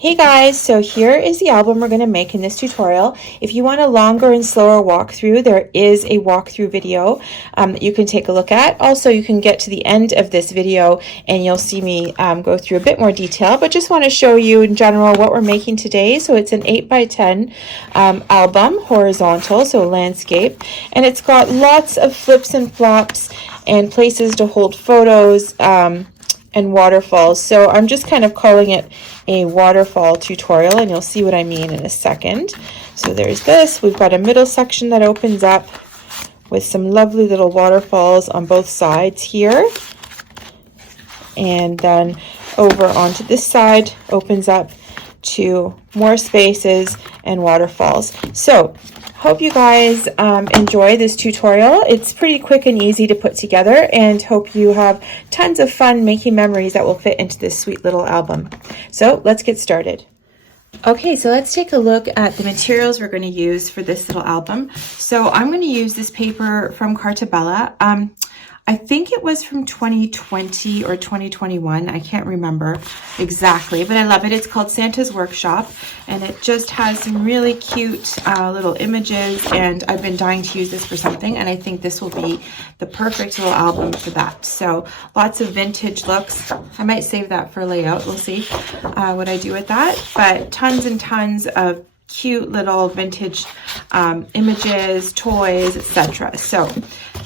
Hey guys, so here is the album we're going to make in this tutorial. If you want a longer and slower walkthrough, there is a walkthrough video that you can take a look at. Also, you can get to the end of this video and you'll see me go through a bit more detail, but just want to show you in general what we're making today. So it's an 8x10 album, horizontal, so landscape, and it's got lots of flips and flops and places to hold photos and waterfalls. So I'm just kind of calling it a waterfall tutorial, and you'll see what I mean in a second. So there's this. We've got a middle section that opens up with some lovely little waterfalls on both sides here. And then over onto this side opens up to more spaces and waterfalls. So hope you guys enjoy this tutorial. It's pretty quick and easy to put together, and hope you have tons of fun making memories that will fit into this sweet little album. So let's get started. Okay, so let's take a look at the materials we're going to use for this little album. So I'm going to use this paper from Carta. I think it was from 2020 or 2021. I can't remember exactly, but I love it. It's called Santa's Workshop, and it just has some really cute little images, and I've been dying to use this for something, and I think this will be the perfect little album for that. So lots of vintage looks. I might save that for layout. We'll see what I do with that, but tons and tons of cute little vintage images, toys, etc. So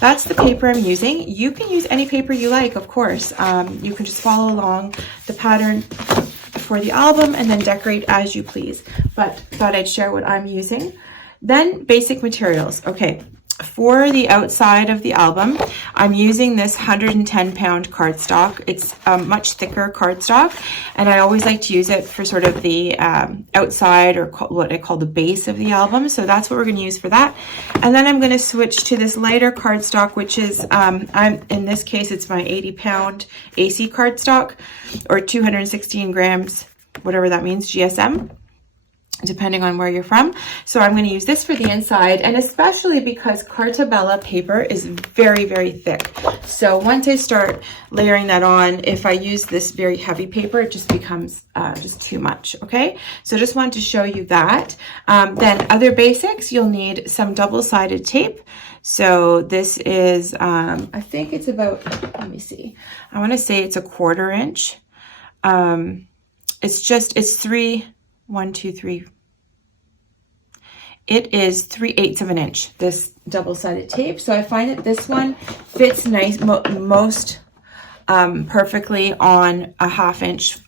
that's the paper I'm using. You can use any paper you like, of course. You can just follow along the pattern for the album and then decorate as you please. But thought I'd share what I'm using. Then basic materials. Okay, for the outside of the album, I'm using this 110-pound cardstock. It's a much thicker cardstock, and I always like to use it for sort of the outside, or what I call the base of the album. So that's what we're going to use for that. And then I'm going to switch to this lighter cardstock, which is, in this case, it's my 80-pound AC cardstock, or 216 grams, whatever that means, GSM, depending on where you're from. So I'm going to use this for the inside, and especially because Carta paper is very, very thick. So once I start layering that on, if I use this very heavy paper, it just becomes just too much. Okay, so just wanted to show you that. Then other basics, you'll need some double-sided tape. So this is, I think it's about, let me see, I want to say it's a 1/4 inch. It's 3 It is 3/8 of an inch, this double-sided tape. So I find that this one fits nice, most perfectly on a 1/2 inch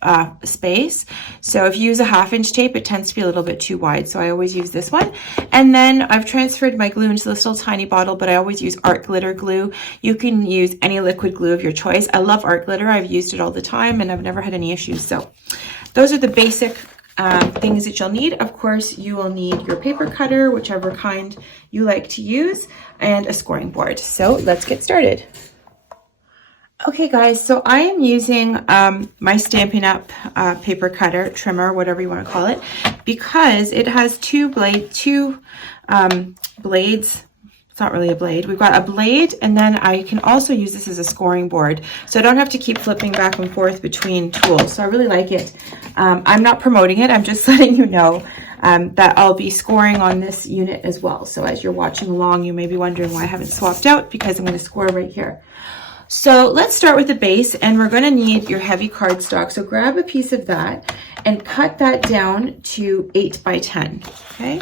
space. So if you use a 1/2 inch tape, it tends to be a little bit too wide. So I always use this one. And then I've transferred my glue into this little tiny bottle, but I always use art glitter glue. You can use any liquid glue of your choice. I love art glitter. I've used it all the time, and I've never had any issues. So those are the basic things that you'll need. Of course, you will need your paper cutter, whichever kind you like to use, and a scoring board. So let's get started. Okay guys, so I am using my Stampin' Up paper cutter, trimmer, whatever you want to call it, because it has two blades. It's not really a blade. We've got a blade, and then I can also use this as a scoring board. So I don't have to keep flipping back and forth between tools. So I really like it. I'm not promoting it. I'm just letting you know that I'll be scoring on this unit as well. So as you're watching along, you may be wondering why I haven't swapped out, because I'm going to score right here. So let's start with the base, and we're going to need your heavy cardstock. So grab a piece of that and cut that down to 8x10. Okay.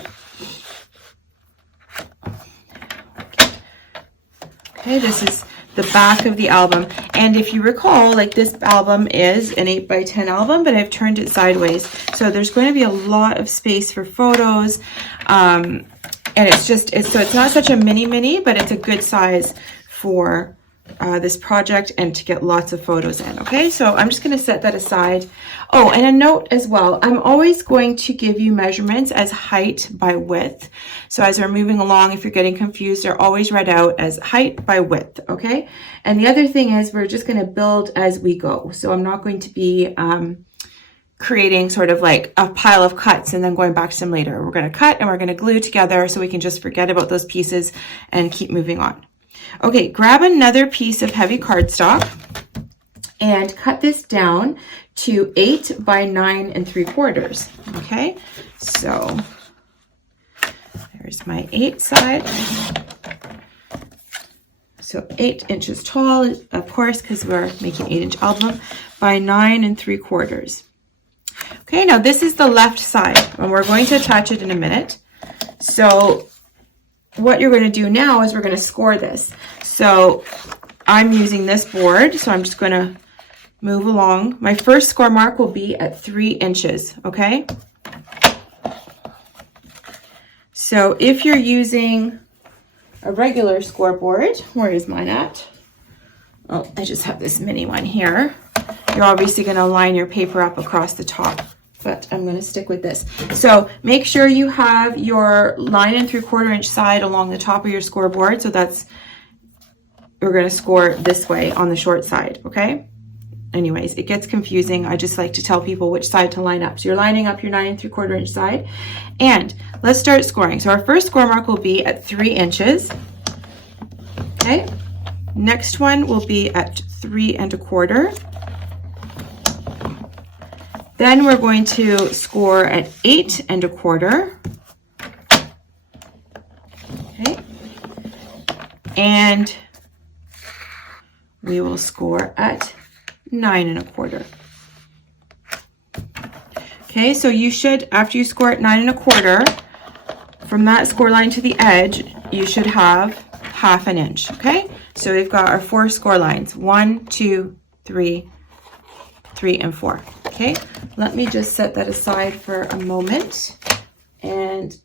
Okay, this is the back of the album, and if you recall, like, this album is an 8x10 album, but I've turned it sideways, so there's going to be a lot of space for photos, and so it's not such a mini, but it's a good size for this project and to get lots of photos in. Okay, so I'm just going to set that aside. Oh, and a note as well, I'm always going to give you measurements as height by width. So as we're moving along, if you're getting confused, they're always read out as height by width. Okay, and the other thing is we're just going to build as we go. So I'm not going to be creating sort of like a pile of cuts and then going back to them later. We're going to cut and we're going to glue together so we can just forget about those pieces and keep moving on. Okay, grab another piece of heavy cardstock and cut this down to 8 by 9 3/4. Okay, so there's my 8 side. So 8 inches tall, of course, because we're making 8-inch album, by 9 3/4. Okay, now this is the left side, and we're going to attach it in a minute. So what you're going to do now is we're going to score this. So I'm using this board, so I'm just going to move along. My first score mark will be at 3 inches, okay? So if you're using a regular scoreboard, where is mine at? Oh, I just have this mini one here. You're obviously going to line your paper up across the top, but I'm going to stick with this. So make sure you have your 9 3/4 inch side along the top of your scoreboard. So that's, we're going to score this way on the short side, okay? Anyways, it gets confusing. I just like to tell people which side to line up. So you're lining up your 9 3/4 inch side, and let's start scoring. So our first score mark will be at 3 inches. Okay. Next one will be at 3 1/4. Then we're going to score at 8 1/4. Okay. And we will score at 9 1/4. Okay, so you should, after you score at 9 1/4, from that score line to the edge, you should have 1/2 inch. Okay, so we've got our 4 score lines: 1, 2, 3, 3, and 4. Okay, let me just set that aside for a moment and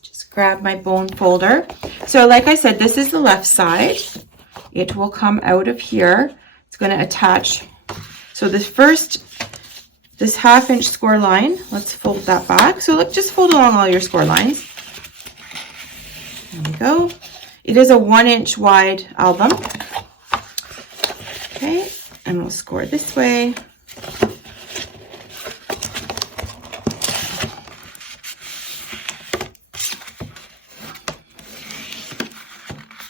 just grab my bone folder. So like I said, this is the left side. It will come out of here. It's going to attach. So this 1/2 inch score line, let's fold that back. So look, just fold along all your score lines. There we go. It is a 1 inch wide album. Okay, and we'll score this way.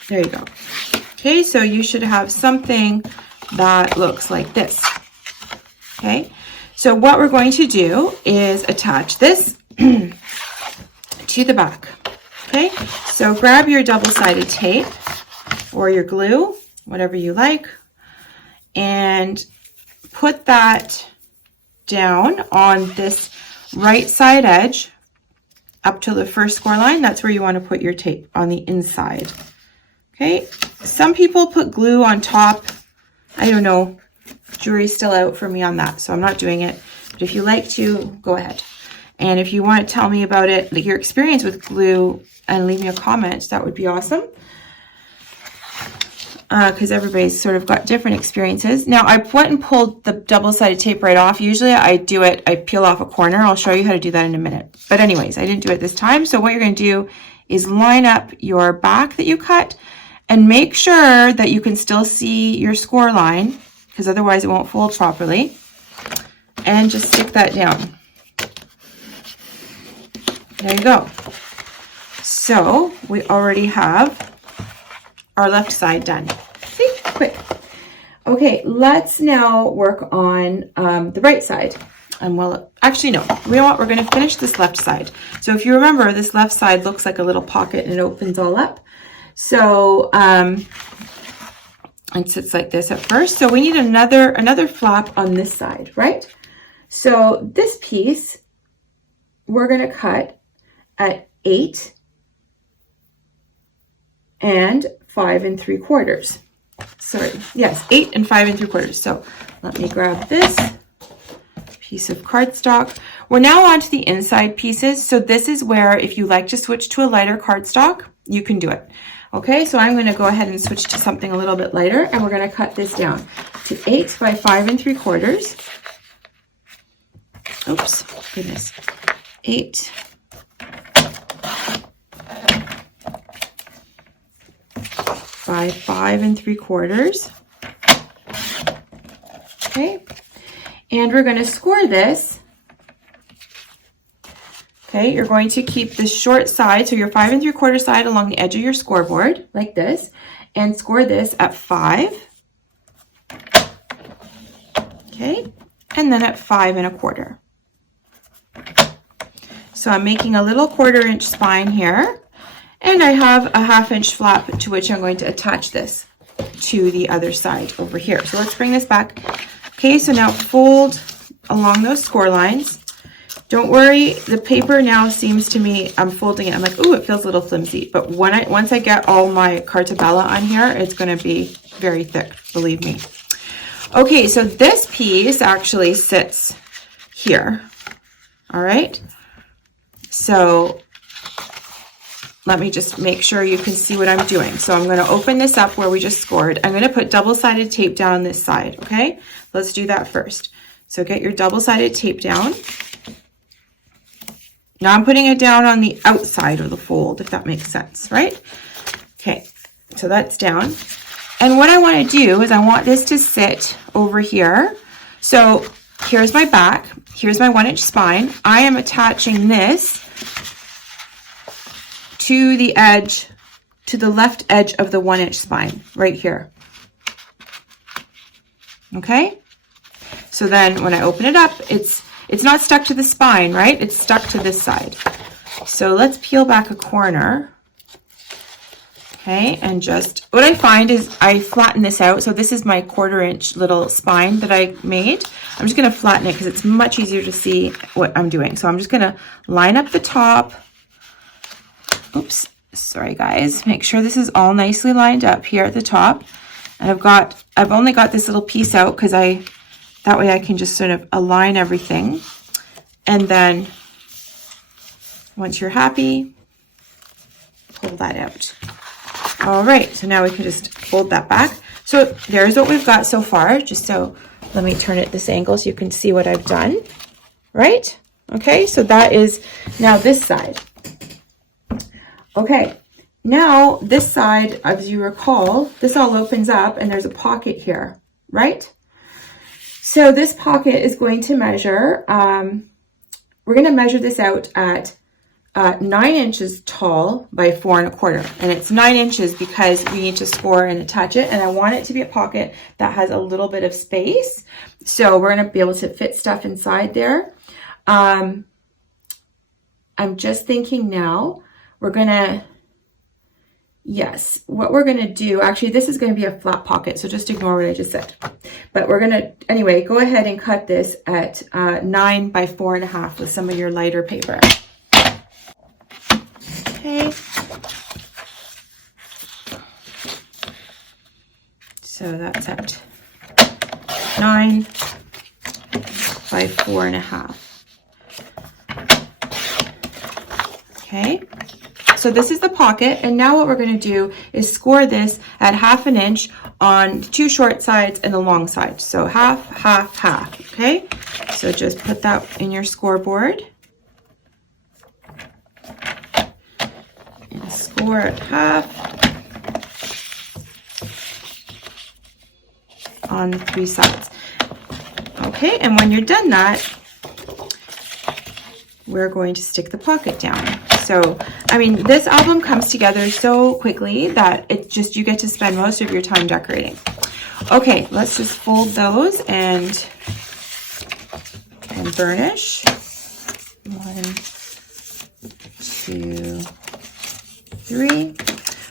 There you go. Okay, so you should have something that looks like this. Okay, so what we're going to do is attach this to the back. Okay, so grab your double-sided tape or your glue, whatever you like, and put that down on this right side edge up to the first score line. That's where you want to put your tape, on the inside. Okay, some people put glue on top. I don't know, jury's still out for me on that, so I'm not doing it. But if you like to, go ahead. And if you want to tell me about it, like your experience with glue, and leave me a comment, that would be awesome. Because everybody's sort of got different experiences. Now, I went and pulled the double-sided tape right off. Usually I do it, I peel off a corner. I'll show you how to do that in a minute. But anyways, I didn't do it this time. So what you're going to do is line up your back that you cut and make sure that you can still see your score line, because otherwise it won't fold properly. And just stick that down. There you go. So we already have our left side done. See, quick. Okay, let's now work on the right side. And we'll, actually no, you know what, we're gonna finish this left side. So if you remember, this left side looks like a little pocket and it opens all up. So it sits like this at first. So we need another flap on this side, right? So this piece, we're gonna cut at 8 and 5 3/4. Sorry, yes, 8 and 5 3/4. So let me grab this piece of cardstock. We're now on to the inside pieces. So this is where, if you like to switch to a lighter cardstock, you can do it. Okay, so I'm going to go ahead and switch to something a little bit lighter, and we're going to cut this down to 8 by 5 3/4. Oops, goodness. 8 by 5 3/4. Okay, and we're going to score this. Okay, you're going to keep this short side, so your 5 3/4 side along the edge of your scoreboard, like this, and score this at 5. okay, and then at 5 1/4. So I'm making a little 1/4 inch spine here, and I have a 1/2 inch flap to which I'm going to attach this to the other side over here. So let's bring this back. Okay, so now fold along those score lines. Don't worry, the paper now seems to me, I'm folding it, I'm like, ooh, it feels a little flimsy. But once I get all my Carta on here, it's going to be very thick, believe me. Okay, so this piece actually sits here. All right. So let me just make sure you can see what I'm doing. So I'm going to open this up where we just scored. I'm going to put double-sided tape down this side, okay? Let's do that first. So get your double-sided tape down. Now I'm putting it down on the outside of the fold, if that makes sense, right? Okay, so that's down. And what I want to do is I want this to sit over here. So here's my back. Here's my 1 inch spine. I am attaching this to the edge, to the left edge of the 1 inch spine right here. Okay? So then when I open it up, it's not stuck to the spine, right? It's stuck to this side. So let's peel back a corner. Okay, and just, what I find is I flatten this out. So this is my 1/4 inch little spine that I made. I'm just gonna flatten it because it's much easier to see what I'm doing. So I'm just gonna line up the top. Oops, sorry guys. Make sure this is all nicely lined up here at the top. And I've only got this little piece out because that way I can just sort of align everything. And then once you're happy, pull that out. All right, so now we can just fold that back. So there's what we've got so far. Just so, let me turn it this angle so you can see what I've done, right? Okay, so that is now this side. Okay, now this side, as you recall, this all opens up and there's a pocket here, right? So this pocket is going to measure, we're going to measure this out at 9 inches tall by 4 1/4. And it's 9 inches because we need to score and attach it. And I want it to be a pocket that has a little bit of space. So we're going to be able to fit stuff inside there. I'm just thinking now, we're going to, yes, what we're going to do, actually, this is going to be a flat pocket. So just ignore what I just said. But we're going to, anyway, go ahead and cut this at 9 by 4 1/2 with some of your lighter paper. Okay, so that's at 9 by 4 1/2. Okay, so this is the pocket, and now what we're going to do is score this at 1/2 inch on 2 short sides and the long side. So 1/2, 1/2, 1/2. Okay, so just put that in your scoreboard. Score at 1/2 on the 3 sides. Okay, and when you're done that, we're going to stick the pocket down. So, I mean, this album comes together so quickly that it just, you get to spend most of your time decorating. Okay, let's just fold those and burnish. 1, 2, 3.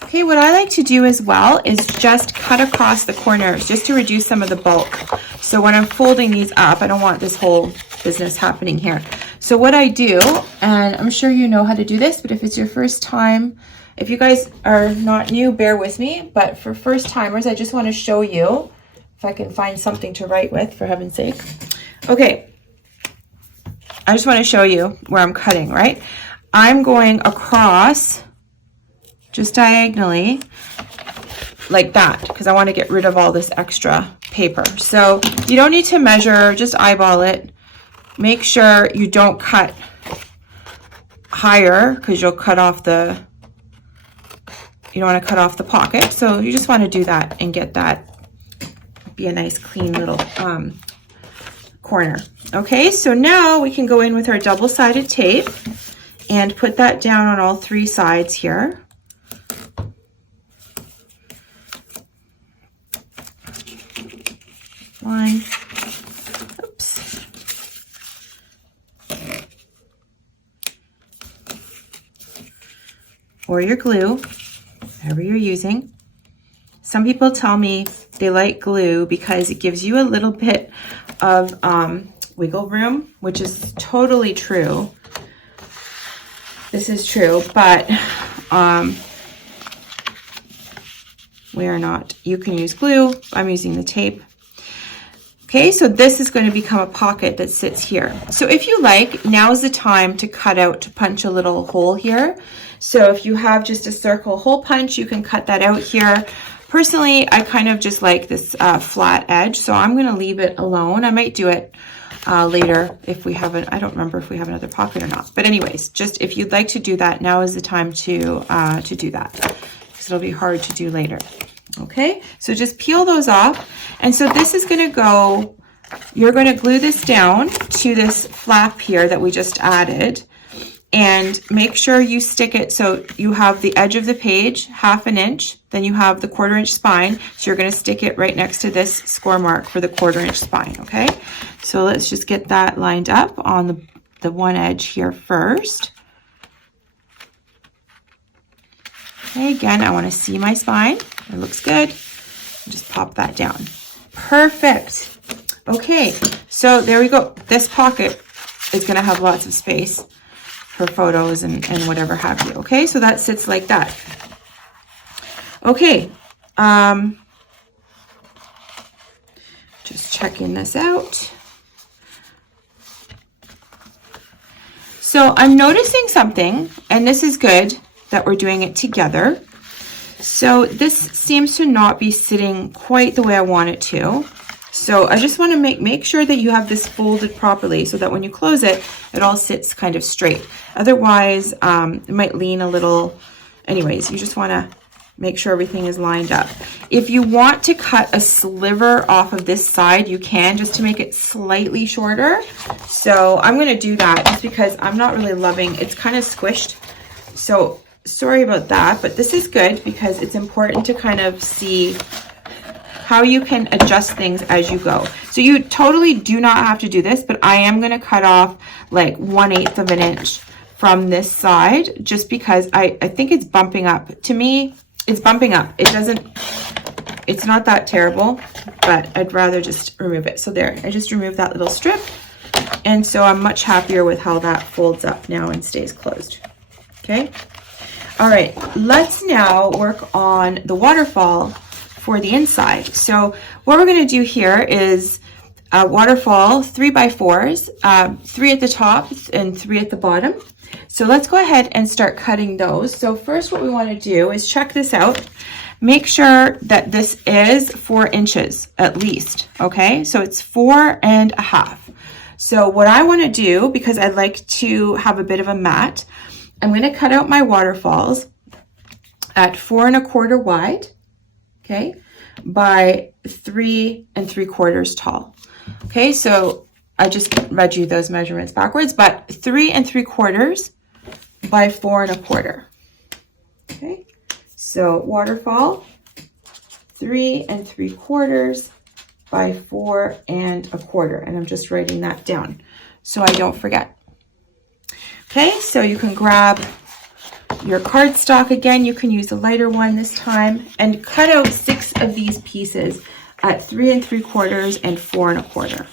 Okay, what I like to do as well is just cut across the corners just to reduce some of the bulk. So when I'm folding these up, I don't want this whole business happening here. So what I do, and I'm sure you know how to do this, but if it's your first time, if you guys are not new, bear with me. But for first timers, I just want to show you, if I can find something to write with, for heaven's sake. Okay, I just want to show you where I'm cutting, right? I'm going across just diagonally like that because I want to get rid of all this extra paper. So you don't need to measure, just eyeball it. Make sure you don't cut higher because you'll cut off the, you don't want to cut off the pocket. So you just want to do that and get that, be a nice clean little corner. Okay, so now we can go in with our double-sided tape and put that down on all 3 sides here. One, or your glue, whatever you're using. Some people tell me they like glue because it gives you a little bit of wiggle room, which is totally true. This is true, but we are not. You can use glue. I'm using the tape. Okay, so this is going to become a pocket that sits here. So if you like, now is the time to cut out, to punch a little hole here. So if you have just a circle hole punch, you can cut that out here. Personally, I kind of just like this flat edge, so I'm going to leave it alone. I might do it later if we have I don't remember if we have another pocket or not. But anyways, just if you'd like to do that, now is the time to do that, because it'll be hard to do later. Okay, so just peel those off. And so this is going to go, you're going to glue this down to this flap here that we just added, and make sure you stick it so you have the edge of the page 1/2 inch, then you have the 1/4 inch spine, so you're going to stick it right next to this score mark for the 1/4 inch spine. Okay, so let's just get that lined up on the one edge here first. Okay, again, I want to see my spine. It looks good. Just pop that down. Perfect. Okay, so there we go. This pocket is going to have lots of space for photos and whatever have you. Okay, so that sits like that. Okay, just checking this out. So I'm noticing something, and this is good that we're doing it together. So this seems to not be sitting quite the way I want it to. So I just want to make sure that you have this folded properly so that when you close it, it all sits kind of straight. Otherwise, it might lean a little. Anyways, you just want to make sure everything is lined up. If you want to cut a sliver off of this side, you can, just to make it slightly shorter. So I'm going to do that just because I'm not really loving, it's kind of squished. So sorry about that, but this is good because it's important to kind of see how you can adjust things as you go. So you totally do not have to do this, but I am going to cut off like 1/8 of an inch from this side just because I think it's bumping up. To me, it's bumping up. It's not that terrible, but I'd rather just remove it. So there, I just removed that little strip. And so I'm much happier with how that folds up now and stays closed. Okay. All right, let's now work on the waterfall for the inside. So what we're going to do here is a waterfall 3x4s, 3 at the top and 3 at the bottom. So let's go ahead and start cutting those. So first what we want to do is check this out. Make sure that this is 4 inches at least, okay? So it's 4.5. So what I want to do, because I'd like to have a bit of a mat, I'm going to cut out my waterfalls at 4 1/4 wide, okay, by 3 3/4 tall. Okay, so I just read you those measurements backwards, but 3 3/4 by 4 1/4. Okay, so waterfall 3 3/4 by 4 1/4, and I'm just writing that down so I don't forget. Okay, so you can grab your cardstock again. You can use a lighter one this time and cut out 6 of these pieces at 3 3/4 and 4 1/4.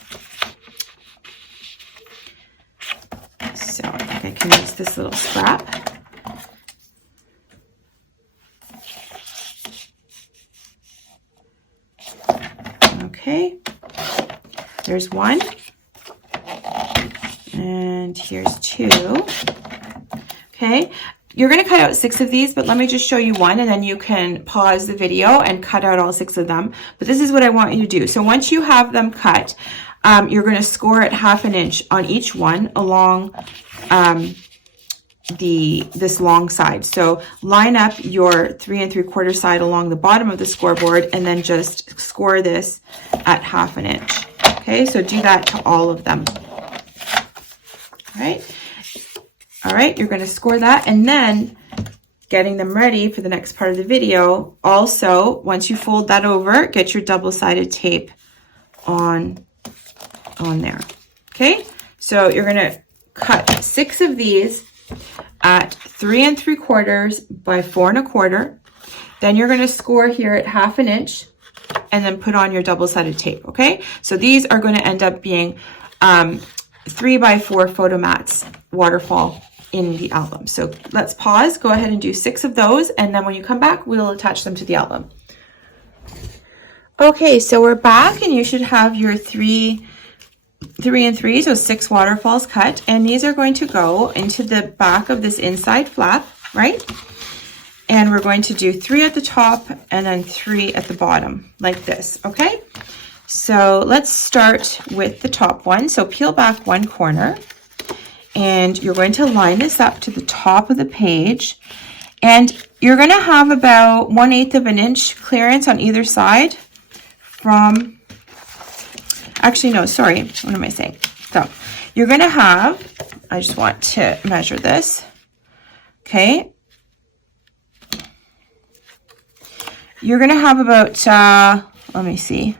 So I think I can use this little scrap. Okay, there's 1. And here's 2. Okay, you're going to cut out 6 of these, but let me just show you one, and then you can pause the video and cut out all 6 of them. But this is what I want you to do. So once you have them cut, you're going to score at 1/2 inch on each one along this long side. So line up your 3 3/4 side along the bottom of the scoreboard, and then just score this at 1/2 inch. Okay, so do that to all of them. All right, you're going to score that, and then getting them ready for the next part of the video. Also, once you fold that over, get your double-sided tape on there. Okay, so you're going to cut 6 of these at 3 3/4 by 4 1/4. Then you're going to score here at 1/2 inch and then put on your double-sided tape, okay? So these are going to end up being 3 by 4 photo mats waterfall in the album. So let's pause, go ahead and do 6 of those, and then when you come back, we'll attach them to the album. Okay, so we're back, and you should have your 3 and 3, so 6 waterfalls cut, and these are going to go into the back of this inside flap, right? And we're going to do 3 at the top and then 3 at the bottom, like this, okay? So let's start with the top one. So peel back one corner, and you're going to line this up to the top of the page, and you're going to have about 1/8 of an inch clearance on either side from, actually no, sorry, what am I saying? So you're going to have, I just want to measure this, okay? You're going to have about, let me see, here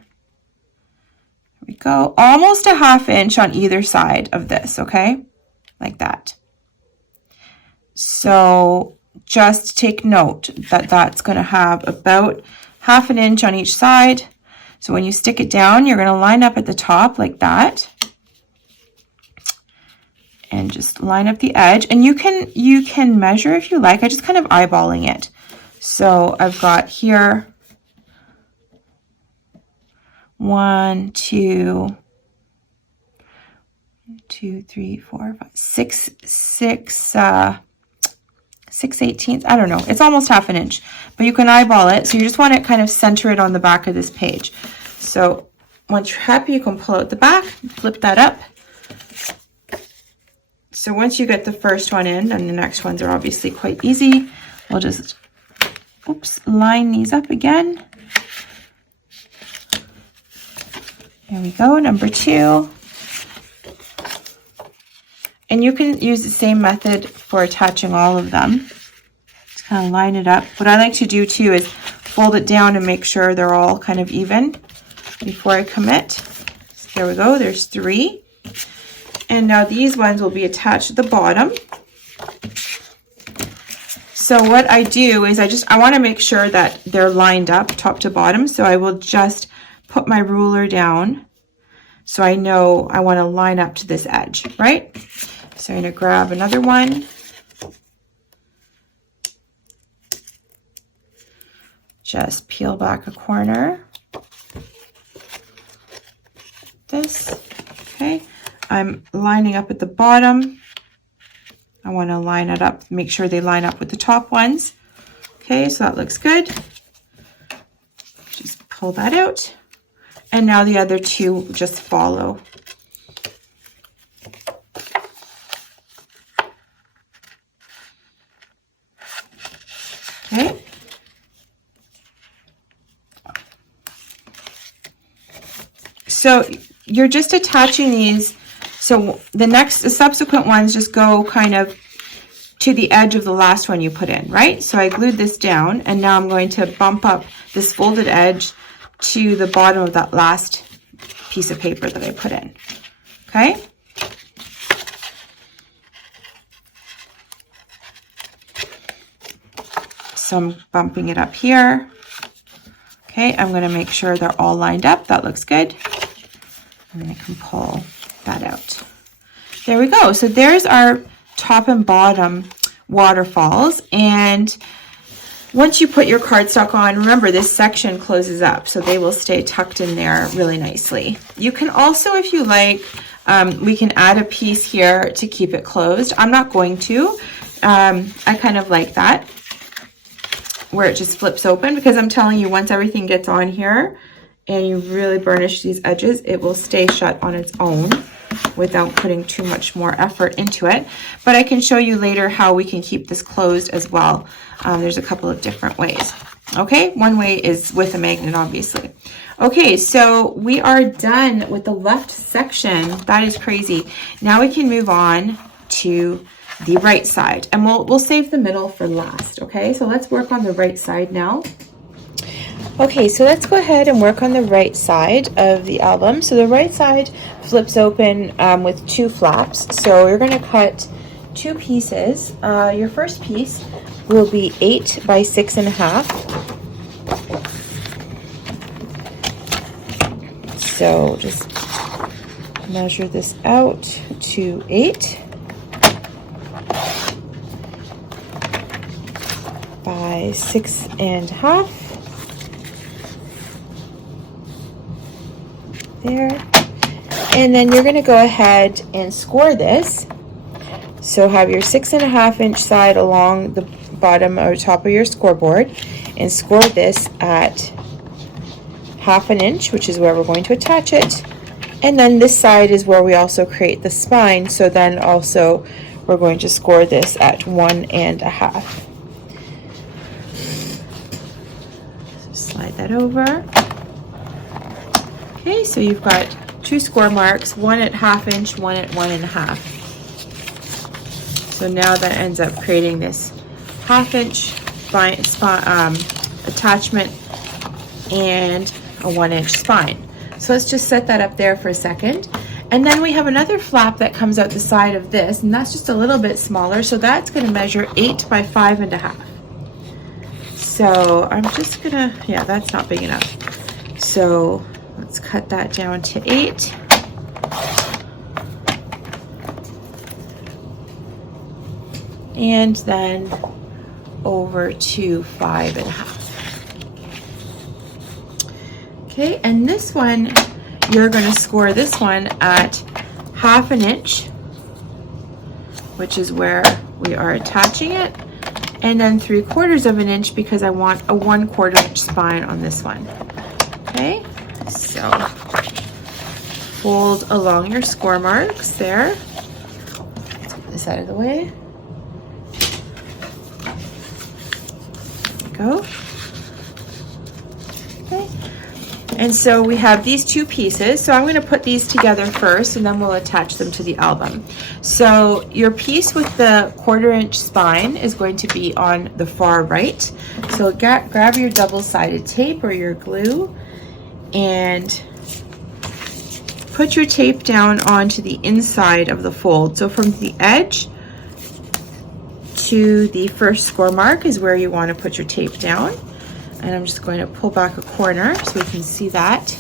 we go, almost a 1/2 inch on either side of this, okay? Like that. So just take note that that's going to have about 1/2 inch on each side. So when you stick it down, you're going to line up at the top like that. And just line up the edge. And you can measure if you like. I just kind of eyeballing it. So I've got here 1, 2, 3, 4, 5, 6, 6/18. I don't know. It's almost 1/2 inch, but you can eyeball it. So you just want to kind of center it on the back of this page. So once you're happy, you can pull out the back, flip that up. So once you get the first one in, and the next ones are obviously quite easy, we'll just, oops, line these up again. There we go, number 2. And you can use the same method for attaching all of them. Just kind of line it up. What I like to do too is fold it down and make sure they're all kind of even before I commit. So there we go, there's 3. And now these ones will be attached at the bottom. So what I do is I want to make sure that they're lined up top to bottom. So I will just put my ruler down so I know I want to line up to this edge, right? So I'm going to grab another one. Just peel back a corner. This, okay. I'm lining up at the bottom. I want to line it up, make sure they line up with the top ones. Okay, so that looks good. Just pull that out. And now the other 2 just follow. Okay. So you're just attaching these. So the subsequent ones just go kind of to the edge of the last one you put in, right? So I glued this down, and now I'm going to bump up this folded edge to the bottom of that last piece of paper that I put in, okay? So I'm bumping it up here. Okay, I'm going to make sure they're all lined up. That looks good. And then I can pull that out. There we go. So there's our top and bottom waterfalls. And once you put your cardstock on, remember this section closes up, so they will stay tucked in there really nicely. You can also, if you like, we can add a piece here to keep it closed. I'm not going to. I kind of like that, where it just flips open, because I'm telling you, once everything gets on here and you really burnish these edges, it will stay shut on its own without putting too much more effort into it. But I can show you later how we can keep this closed as well. There's a couple of different ways. Okay, one way is with a magnet, obviously. Okay, so we are done with the left section. That is crazy. Now we can move on to the right side, and we'll save the middle for last. Okay, so let's work on the right side now. Okay, so let's go ahead and work on the right side of the album. So the right side flips open with 2 flaps. So you're going to cut two pieces. Your first piece will be 8 by 6.5. So just measure this out to 8 by 6.5. There. And then you're going to go ahead and score this. So have your 6.5 inch side along the bottom or top of your scoreboard, and score this at 1/2 inch, which is where we're going to attach it. And then this side is where we also create the spine. So then also we're going to score this at 1.5. So slide that over. Okay, so you've got two score marks, one at 1/2 inch, one at 1.5. So now that ends up creating this 1/2 inch attachment and a 1 inch spine. So let's just set that up there for a second. And then we have another flap that comes out the side of this, and that's just a little bit smaller. So that's going to measure 8 by 5.5. So I'm just gonna, yeah, that's not big enough. So let's cut that down to 8. And then over to 5.5. Okay, and this one, you're going to score this one at 1/2 inch, which is where we are attaching it, and then 3/4 inch because I want a 1/4 inch spine on this one. Okay, so fold along your score marks there. Let's get this out of the way. There we go. Okay. And so we have these two pieces. So I'm going to put these together first, and then we'll attach them to the album. So your piece with the 1/4 inch spine is going to be on the far right. So grab your double-sided tape or your glue and put your tape down onto the inside of the fold. So from the edge to the first score mark is where you want to put your tape down. And I'm just going to pull back a corner so we can see that.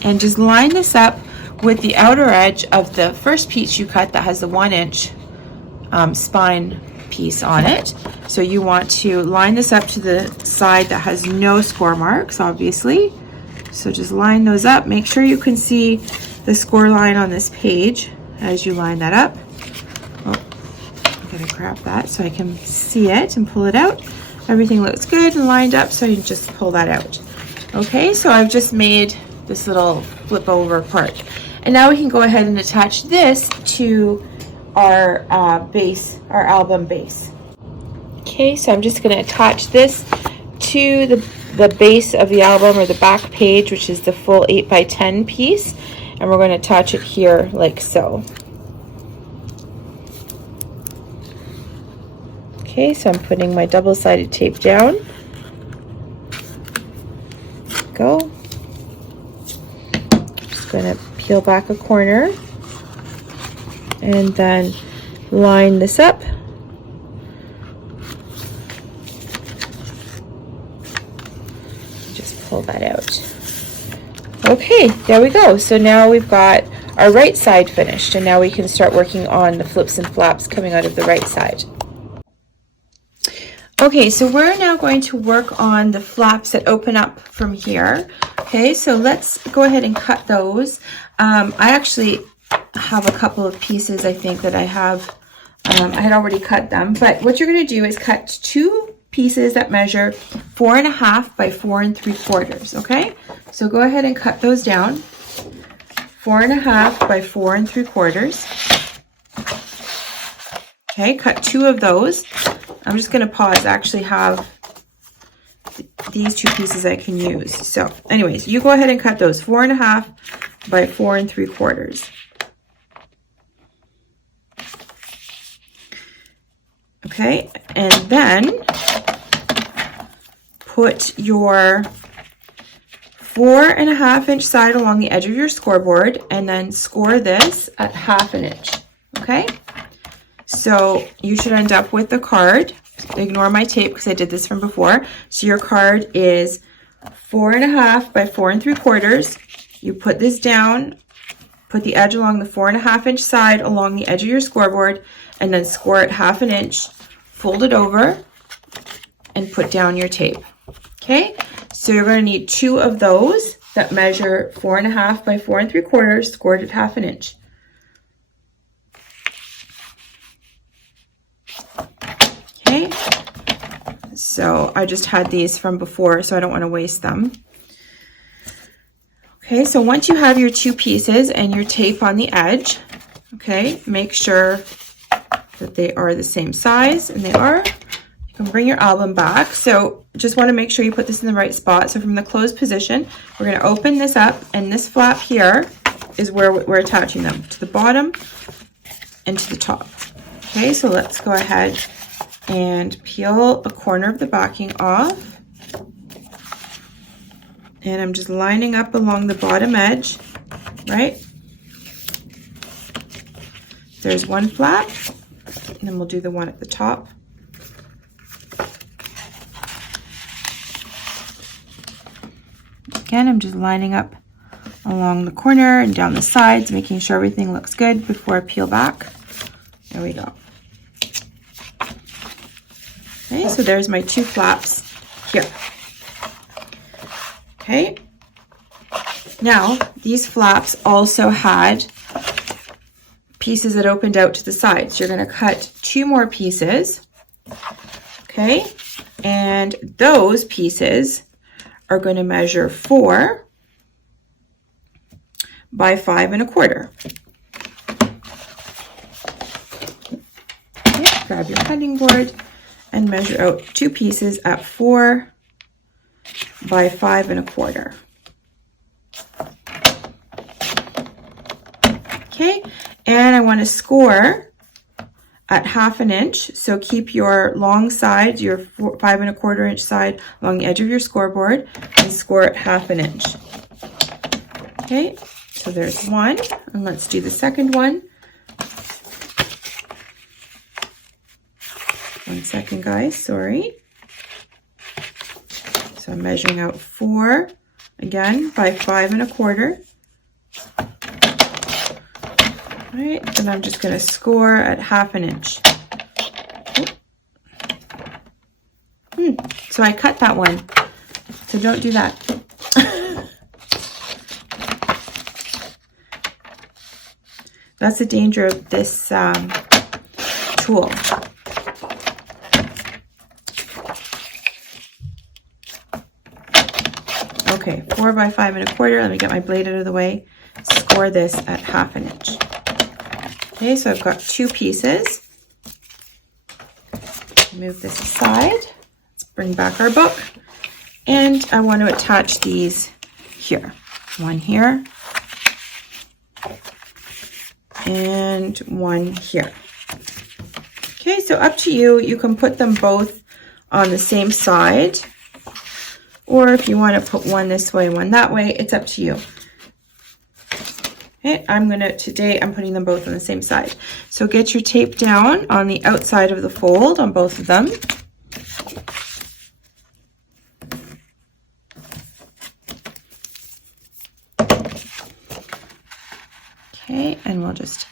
And just line this up with the outer edge of the first piece you cut that has the 1 inch spine piece on it. So you want to line this up to the side that has no score marks, obviously. So just line those up. Make sure you can see the score line on this page as you line that up. Oh, I'm gonna grab that so I can see it and pull it out. Everything looks good and lined up, so you just pull that out. Okay, so I've just made this little flip over part. And now we can go ahead and attach this to our base, our album base. Okay, so I'm just gonna attach this to the base of the album, or the back page, which is the full 8 by 10 piece. And we're gonna attach it here like so. Okay, so I'm putting my double-sided tape down. Go. Just gonna peel back a corner and then line this up. Just pull that out. Okay, there we go. So now we've got our right side finished, and now we can start working on the flips and flaps coming out of the right side. Okay, so we're now going to work on the flaps that open up from here. Okay, so let's go ahead and cut those. I actually have a couple of pieces, I think, that I have. I had already cut them, but what you're going to do is cut two pieces that measure 4.5 by 4 3/4. Okay, so go ahead and cut those down. 4.5 by 4 3/4. Okay, cut two of those. I'm just going to pause. I actually have these two pieces I can use. So anyways, you go ahead and cut those 4.5 by 4 3/4. Okay, and then put your 4.5 inch side along the edge of your scoreboard, and then score this at 1/2 inch. Okay, So you should end up with the card. Ignore my tape because I did this from before. So your card is 4.5 by 4 3/4. You put this down, put the edge along the 4.5 inch side along the edge of your scoreboard, and then score it 1/2 inch, fold it over, and put down your tape. Okay, so you're going to need 2 of those that measure 4.5 by 4 3/4, scored at 1/2 inch. Okay, so I just had these from before, so I don't want to waste them. Okay, so once you have your 2 pieces and your tape on the edge, okay, make sure that they are the same size, and they are. You can bring your album back. So just want to make sure you put this in the right spot. So from the closed position, we're going to open this up, and this flap here is where we're attaching them, to the bottom and to the top. Okay, so let's go ahead and peel a corner of the backing off. And I'm just lining up along the bottom edge, right? There's one flap, and then we'll do the one at the top. Again, I'm just lining up along the corner and down the sides, making sure everything looks good before I peel back. There we go. Okay, so there's my 2 flaps here. Okay, now these flaps also had pieces that opened out to the sides. So you're going to cut 2 more pieces, okay, and those pieces are going to measure 4 by 5 1/4. Okay, grab your cutting board and measure out 2 pieces at 4 by 5 1/4. Okay, and I want to score at 1/2 inch. So keep your long side, your 5 1/4 inch side along the edge of your scoreboard, and score at 1/2 inch. Okay, so there's one, and let's do the second one. One second, guys, sorry. So I'm measuring out 4, again, by 5 1/4. All right, and I'm just going to score at 1/2 inch. So I cut that one, so don't do that. That's the danger of this tool. Okay, 4 by 5 1/4. Let me get my blade out of the way. Score this at 1/2 inch. Okay, so I've got 2 pieces. Move this aside. Let's bring back our book. And I want to attach these here. One here. And one here. Okay, so up to you. You can put them both on the same side. Or if you want to put one this way, one that way, it's up to you. Okay, today I'm putting them both on the same side. So get your tape down on the outside of the fold on both of them. Okay, and we'll just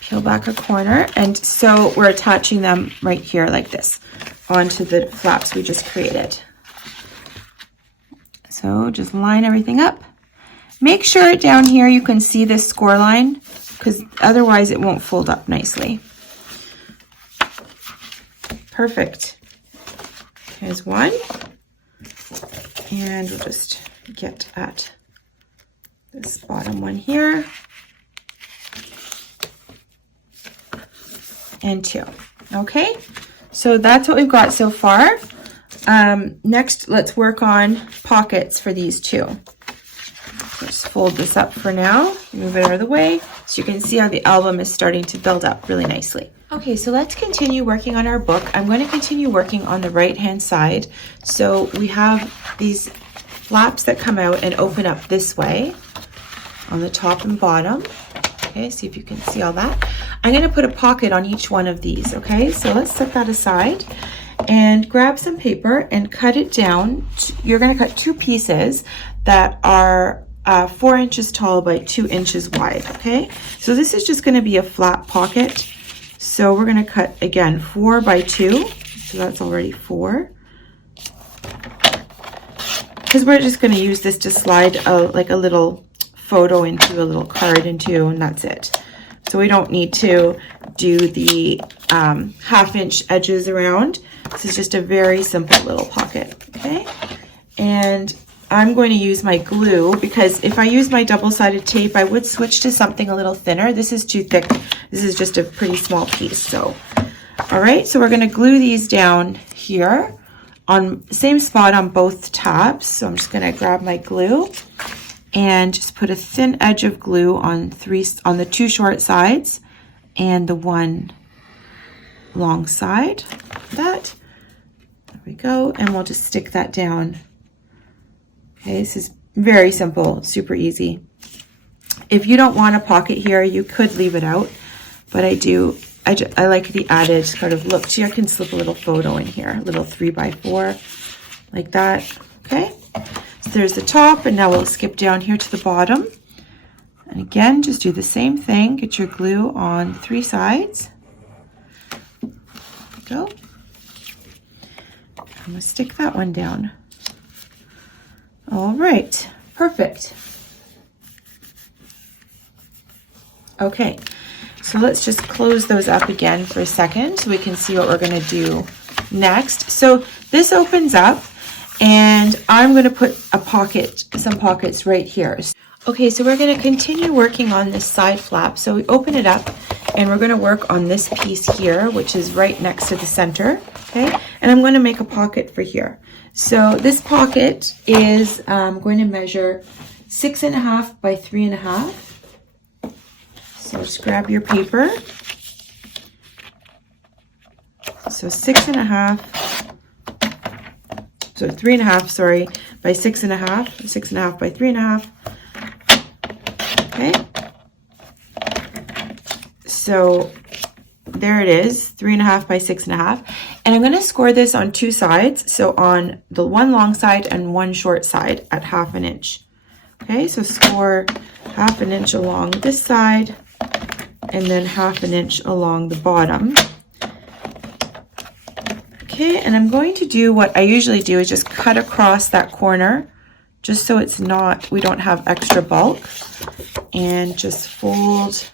peel back a corner. And so we're attaching them right here like this onto the flaps we just created. So just line everything up. Make sure down here you can see this score line, because otherwise it won't fold up nicely. Perfect. Here's one. And we'll just get at this bottom one here. And 2. Okay, so that's what we've got so far. Next, let's work on pockets for these 2. Just fold this up for now, move it out of the way, so you can see how the album is starting to build up really nicely. Okay, so let's continue working on our book. I'm going to continue working on the right-hand side. So we have these flaps that come out and open up this way on the top and bottom. Okay, see if you can see all that. I'm going to put a pocket on each one of these. Okay, so let's set that aside and grab some paper and cut it down. You're going to cut 2 pieces that are 4 inches tall by 2 inches wide. Okay, so this is just going to be a flat pocket. So we're going to cut again 4 by 2. So that's already 4. Because we're just going to use this to slide like a little photo into, a little card into, and that's it. So we don't need to do the 1/2 inch edges around. This is just a very simple little pocket. Okay, and I'm going to use my glue, because if I use my double-sided tape, I would switch to something a little thinner. This is too thick. This is just a pretty small piece. So, all right, so we're going to glue these down here on the same spot on both tabs. So I'm just going to grab my glue and just put a thin edge of glue on the 2 short sides and the 1 long side. That. There we go, and we'll just stick that down. Okay, this is very simple, super easy. If you don't want a pocket here, you could leave it out, but I like the added sort of look. So I can slip a little photo in here, a little 3x4, like that. Okay, so there's the top, and now we'll skip down here to the bottom. And again, just do the same thing. Get your glue on 3 sides. Go. I'm going to stick that one down. All right, perfect. Okay, so let's just close those up again for a second so we can see what we're going to do next. So this opens up, and I'm going to put some pockets right here. Okay, so we're going to continue working on this side flap. So we open it up, and we're going to work on this piece here, which is right next to the center. Okay, and I'm going to make a pocket for here. So this pocket is going to measure 6.5 by 3.5. So just grab your paper. So 6.5. So 3.5, sorry, by 6.5. 6.5 by 3.5. Okay. So there it is, 3.5 by 6.5. And I'm going to score this on 2 sides. So on the 1 long side and 1 short side at 1/2 inch. Okay, so score 1/2 inch along this side and then 1/2 inch along the bottom. Okay, and I'm going to do what I usually do, is just cut across that corner, just so it's not, we don't have extra bulk, and just fold.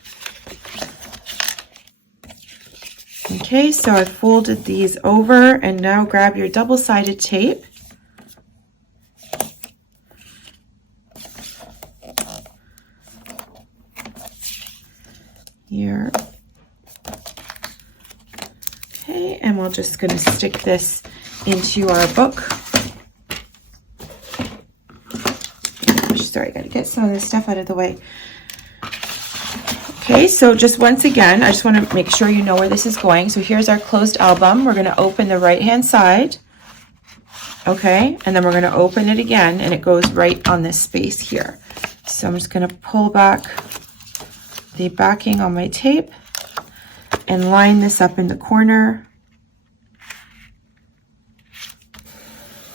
Okay, so I folded these over, and now grab your double-sided tape. Here. Okay, and we're just going to stick this into our book. Sorry, I got to get some of this stuff out of the way. Okay, so just once again, I just want to make sure you know where this is going. So here's our closed album. We're going to open the right-hand side. Okay, and then we're going to open it again, and it goes right on this space here. So I'm just going to pull back the backing on my tape and line this up in the corner.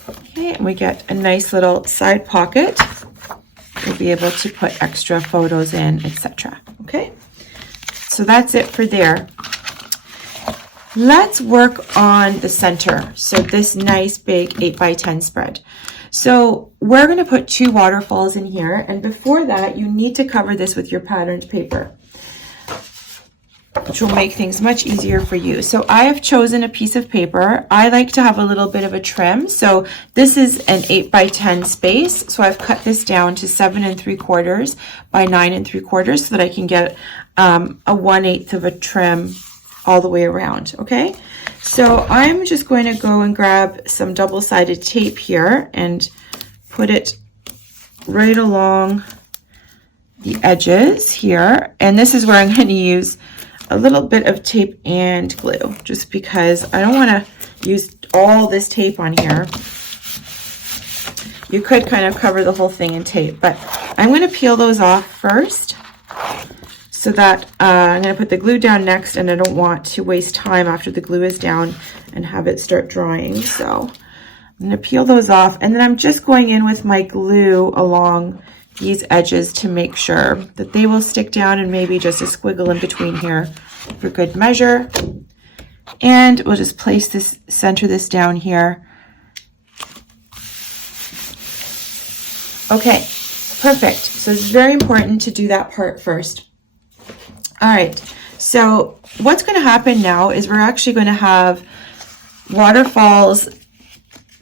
Okay, and we get a nice little side pocket. We'll be able to put extra photos in, etc. Okay, so that's it for there. Let's work on the center. So this nice big 8x10 spread. So we're going to put 2 waterfalls in here, and before that you need to cover this with your patterned paper, which will make things much easier for you. So I have chosen a piece of paper. I like to have a little bit of a trim. So this is an 8x10 space. So I've cut this down to 7 3/4 by 9 3/4 so that I can get a 1/8 of a trim all the way around. Okay, so I'm just going to go and grab some double-sided tape here and put it right along the edges here. And this is where I'm going to use a little bit of tape and glue, just because I don't want to use all this tape on here. You could kind of cover the whole thing in tape, but I'm going to peel those off first. so that I'm going to put the glue down next, and I don't want to waste time after the glue is down and have it start drying. So I'm going to peel those off, and then I'm just going in with my glue along these edges to make sure that they will stick down, and maybe just a squiggle in between here for good measure. And we'll just place this, center this down here. Okay, perfect. So it's very important to do that part first. All right, so what's going to happen now is we're actually going to have waterfalls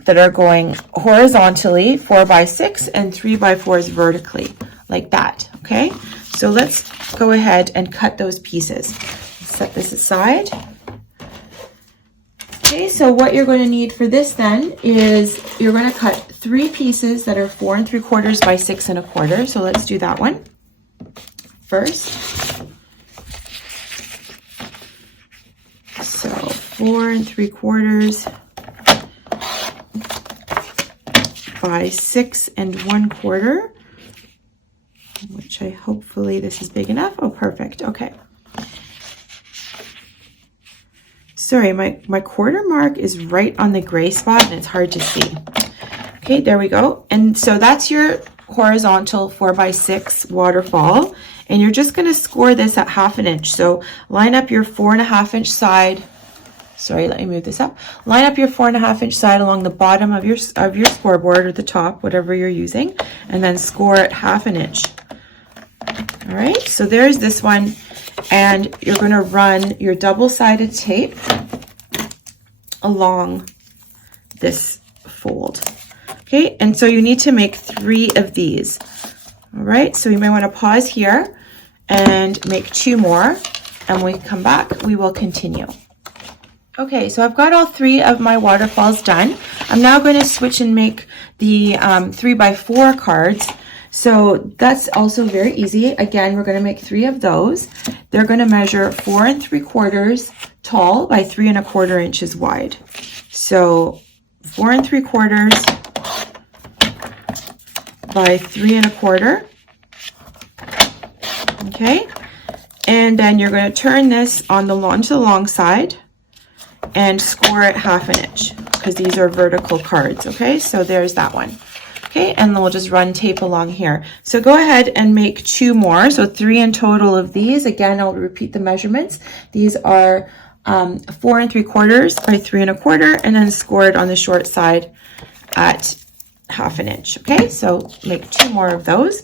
that are going horizontally 4x6 and 3x4s vertically, like that. Okay, so let's go ahead and cut those pieces. Set this aside. Okay, so what you're going to need for this then is you're going to cut 3 pieces that are 4 3/4 by 6 1/4. So let's do that one first. So 4 3/4 by 6 1/4, which hopefully this is big enough. Oh, perfect. Okay. Sorry, my quarter mark is right on the gray spot and it's hard to see. Okay, there we go. And so that's your horizontal 4x6 waterfall. And you're just going to score this at 1/2 inch. So line up your 4 1/2 inch side. Sorry, let me move this up. Line up your 4 1/2 inch side along the bottom of your scoreboard, or the top, whatever you're using, and then score at 1/2 inch. All right, so there's this one. And you're going to run your double-sided tape along this fold. Okay, and so you need to make 3 of these. All right, so you may want to pause here and make 2 more, and when we come back, we will continue. Okay, so I've got all 3 of my waterfalls done. I'm now going to switch and make the 3x4 cards. So that's also very easy. Again, we're going to make 3 of those. They're going to measure 4 3/4 tall by 3 1/4 inches wide. So 4 3/4 by 3 1/4. Okay, and then you're going to turn this on the onto the long side and score it 1/2 inch, because these are vertical cards. Okay, so there's that one. Okay, and then we'll just run tape along here. So go ahead and make 2 more. So 3 in total of these. Again, I'll repeat the measurements. These are 4 3/4 by 3 1/4, and then scored on the short side at 1/2 inch. Okay, so make 2 more of those,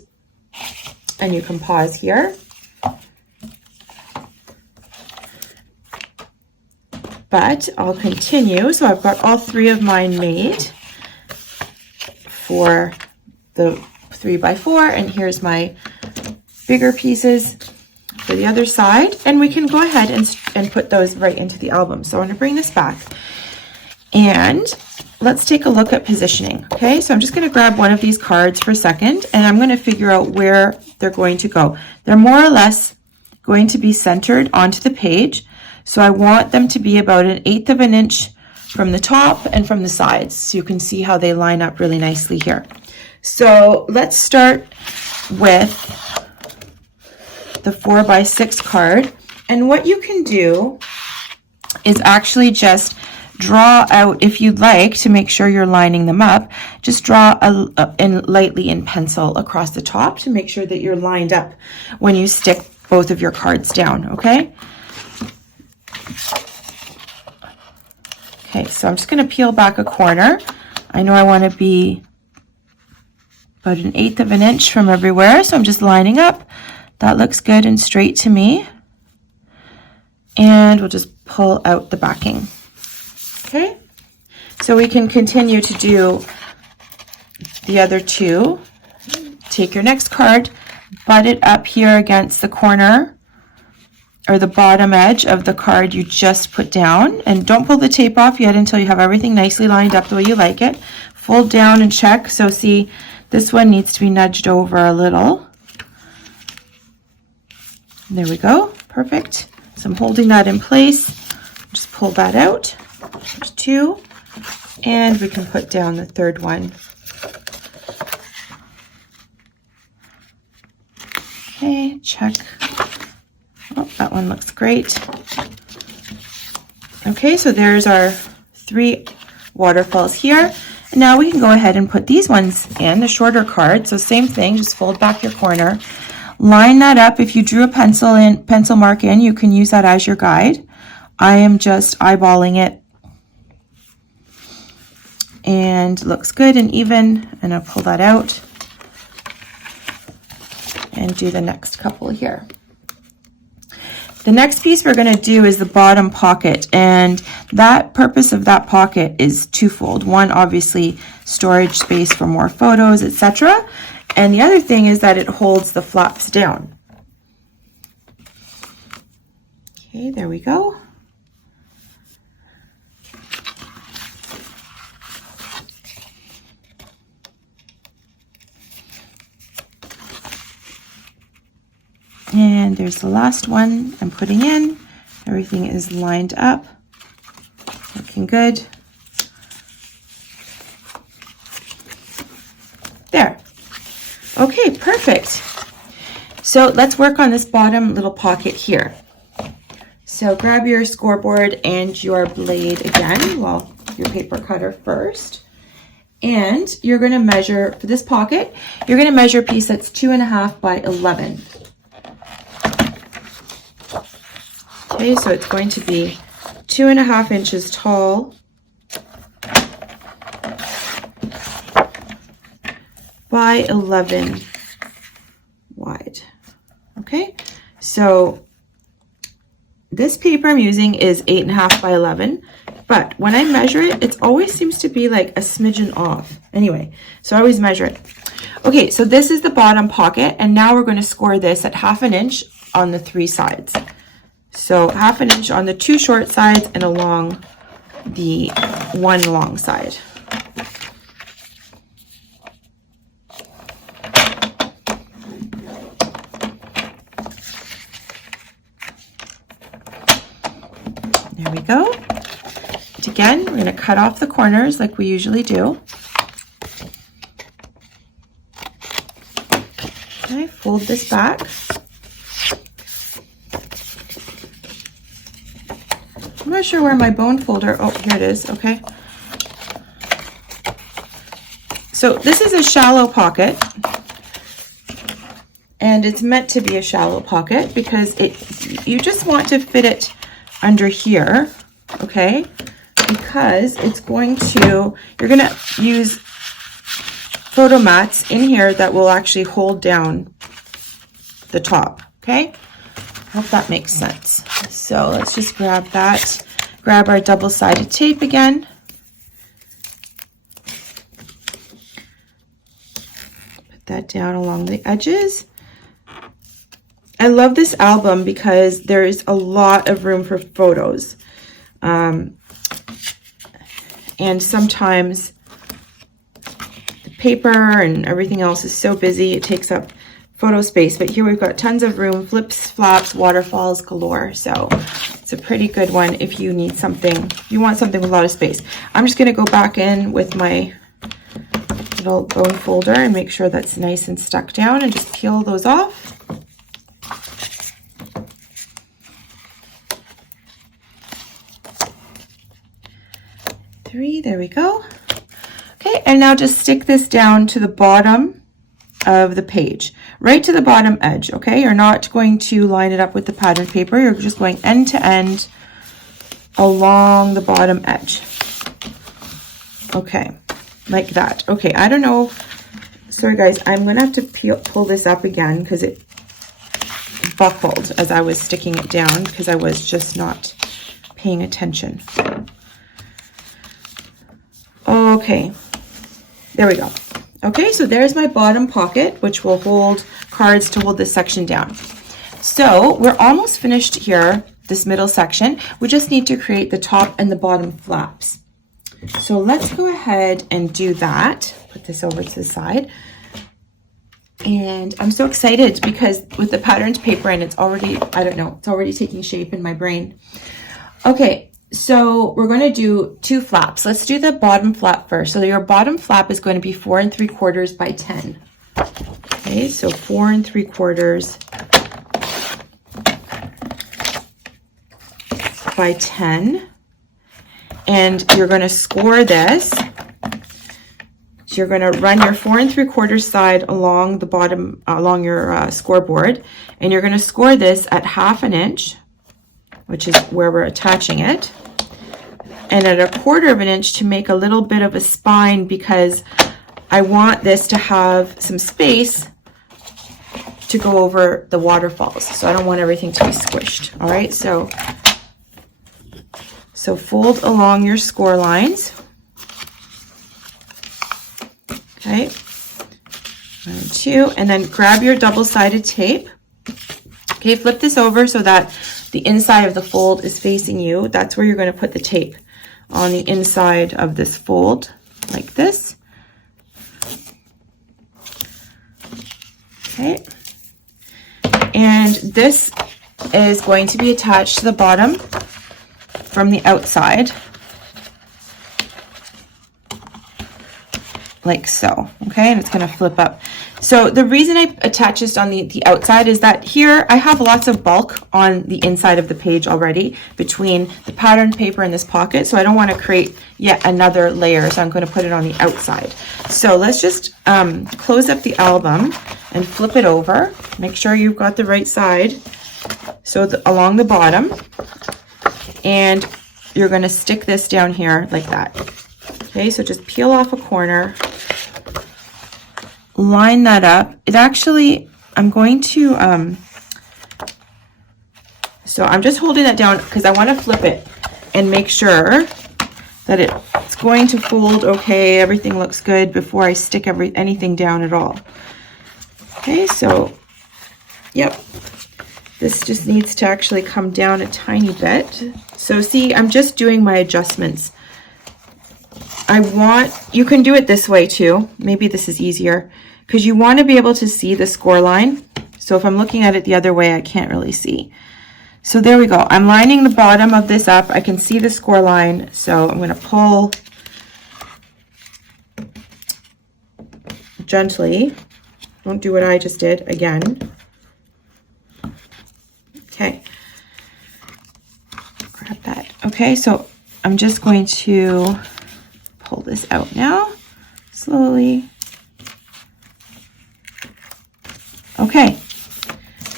and you can pause here. But I'll continue. So I've got all 3 of mine made for the 3x4, and here's my bigger pieces for the other side, and we can go ahead and put those right into the album. So I'm going to bring this back, and let's take a look at positioning. Okay, so I'm just going to grab one of these cards for a second, and I'm going to figure out where they're going to go. They're more or less going to be centered onto the page, so I want them to be about 1/8 of an inch from the top and from the sides, so you can see how they line up really nicely here. So let's start with the 4x6 card, and what you can do is actually just draw out, if you'd like to make sure you're lining them up, just draw lightly in pencil across the top to make sure that you're lined up when you stick both of your cards down. Okay, so I'm just going to peel back a corner. I know I want to be about 1/8 of an inch from everywhere, so I'm just lining up. That looks good and straight to me. And we'll just pull out the backing. Okay, so we can continue to do the other 2. Take your next card, butt it up here against the corner or the bottom edge of the card you just put down, and don't pull the tape off yet until you have everything nicely lined up the way you like it. Fold down and check. So see, this one needs to be nudged over a little. There we go, perfect. So I'm holding that in place. Just pull that out. There's 2, and we can put down the 3rd one. Okay, check that one looks great. Okay, so there's our 3 waterfalls here. And now we can go ahead and put these ones in, the shorter card. So same thing, just fold back your corner. Line that up. If you drew a pencil mark in, you can use that as your guide. I am just eyeballing it. And looks good and even. And I'll pull that out and do the next couple here. The next piece we're going to do is the bottom pocket, and that purpose of that pocket is twofold. One, obviously storage space for more photos, etc. And the other thing is that it holds the flaps down. Okay, there we go. And there's the last one I'm putting in. Everything is lined up, looking good. There. Okay, perfect. So let's work on this bottom little pocket here. So grab your scoreboard and your blade again, well, your paper cutter first. And you're going to measure, for this pocket, you're going to measure a piece that's 2.5 by 11. Okay, so it's going to be 2.5 inches tall by 11 wide. Okay, so this paper I'm using is 8.5 by 11, but when I measure it, it always seems to be like a smidgen off. Anyway, so I always measure it. Okay, so this is the bottom pocket, and now we're going to score this at 1/2 inch on the 3 sides. So 1/2 inch on the 2 short sides and along the 1 long side. There we go. And again, we're going to cut off the corners like we usually do. Okay, fold this back. I'm not sure where my bone folder, oh, here it is, okay. So this is a shallow pocket, and it's meant to be a shallow pocket because you just want to fit it under here, okay, because it's going to, you're going to use photo mats in here that will actually hold down the top, okay. I hope that makes sense. So let's just grab that, grab our double-sided tape again. Put that down along the edges. I love this album because there's a lot of room for photos. And sometimes the paper and everything else is so busy, it takes up photo space, but here we've got tons of room, flips, flaps, waterfalls galore. So it's a pretty good one if you need something, if you want something with a lot of space. I'm just going to go back in with my little bone folder and make sure that's nice and stuck down and just peel those off. There we go. Okay, and now just stick this down to the bottom of the page, right to the bottom edge, okay? You're not going to line it up with the pattern paper. You're just going end to end along the bottom edge. Okay, like that. Okay, I don't know. Sorry, guys. I'm going to have to pull this up again because it buckled as I was sticking it down because I was just not paying attention. Okay, there we go. Okay, so there's my bottom pocket, which will hold cards to hold this section down. So we're almost finished here, this middle section. We just need to create the top and the bottom flaps. So let's go ahead and do that. Put this over to the side. And I'm so excited because with the patterned paper and it's already, I don't know, it's already taking shape in my brain. Okay. So we're going to do 2 flaps. Let's do the bottom flap first. So your bottom flap is going to be 4 3/4 by 10. Okay, so 4 3/4 by 10. And you're going to score this. So you're going to run your 4 3/4 side along the bottom, along your scoreboard. And you're going to score this at 1/2 inch, which is where we're attaching it. And at 1/4 inch to make a little bit of a spine, because I want this to have some space to go over the waterfalls. So I don't want everything to be squished. All right, so fold along your score lines. Okay, 1 and 2, and then grab your double-sided tape. Okay, flip this over so that the inside of the fold is facing you. That's where you're going to put the tape, on the inside of this fold, like this. Okay, and this is going to be attached to the bottom from the outside, like so. Okay, and it's going to flip up. So the reason I attach this on the outside is that here I have lots of bulk on the inside of the page already between the pattern paper and this pocket, so I don't want to create yet another layer, so I'm going to put it on the outside. So let's just close up the album and flip it over. Make sure you've got the right side, so along the bottom, and you're going to stick this down here like that. Okay, so just peel off a corner, line that up. It actually, I'm going to, so I'm just holding that down because I want to flip it and make sure that it's going to fold okay, everything looks good before I stick anything down at all. Okay, so, yep, this just needs to actually come down a tiny bit. So see, I'm just doing my adjustments. You can do it this way too. Maybe this is easier because you want to be able to see the score line. So if I'm looking at it the other way, I can't really see. So there we go. I'm lining the bottom of this up. I can see the score line. So I'm going to pull gently. Don't do what I just did again. Okay. Grab that. Okay, so I'm just going to pull this out now, slowly. Okay,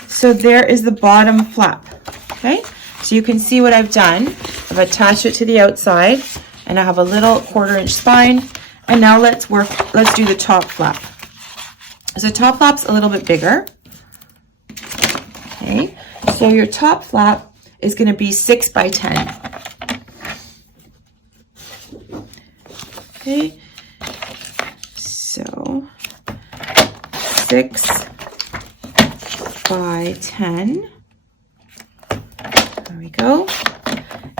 so there is the bottom flap. Okay, so you can see what I've done. I've attached it to the outside, and I have a little 1/4 inch spine. And now let's do the top flap. So top flap's a little bit bigger. Okay, so your top flap is going to be 6 by 10. Okay, so 6 by 10. There we go.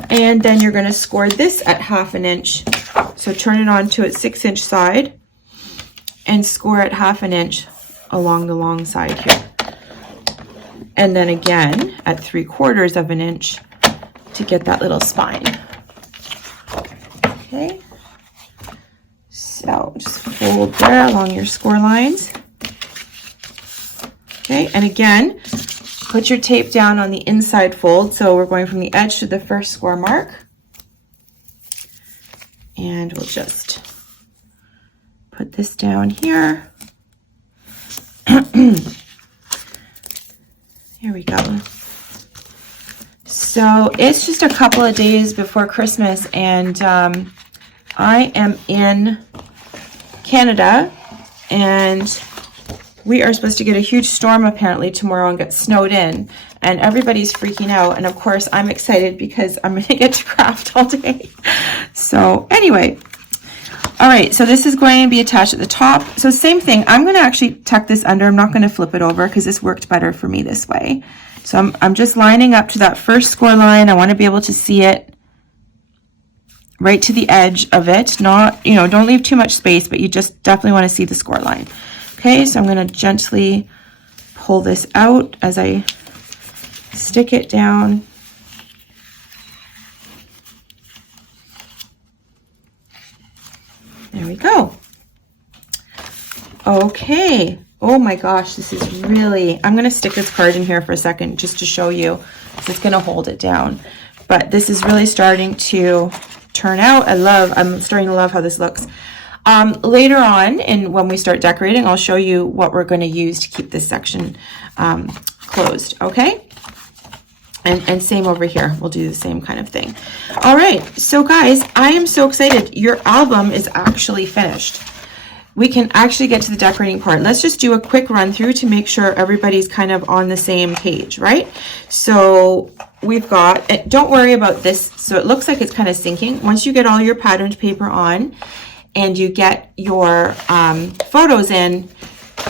And then you're going to score this at 1/2 inch. So turn it on to its 6-inch side and score at 1/2 inch along the long side here. And then again at 3/4 inch to get that little spine. Okay. So just fold there along your score lines. Okay, and again, put your tape down on the inside fold. So we're going from the edge to the first score mark. And we'll just put this down here. Here we go. So it's just a couple of days before Christmas, and I am in Canada, and we are supposed to get a huge storm apparently tomorrow and get snowed in, and everybody's freaking out. And of course I'm excited because I'm going to get to craft all day. So anyway, all right, so this is going to be attached at the top. So same thing, I'm going to actually tuck this under. I'm not going to flip it over because this worked better for me this way. So I'm just lining up to that first score line. I want to be able to see it right to the edge of it. Not, you know, don't leave too much space, but you just definitely want to see the score line. Okay, so I'm going to gently pull this out as I stick it down. There we go. Okay. Oh my gosh, this is really, I'm going to stick this card in here for a second just to show you. So it's going to hold it down. but this is really starting to turn out. I'm starting to love how this looks. Later on, and when we start decorating, I'll show you what we're going to use to keep this section closed, okay? And same over here, we'll do the same kind of thing. All right, so guys, I am so excited. Your album is actually finished. We can actually get to the decorating part. Let's just do a quick run through to make sure everybody's kind of on the same page, right? So we've got, don't worry about this. So it looks like it's kind of sinking. Once you get all your patterned paper on and you get your photos in,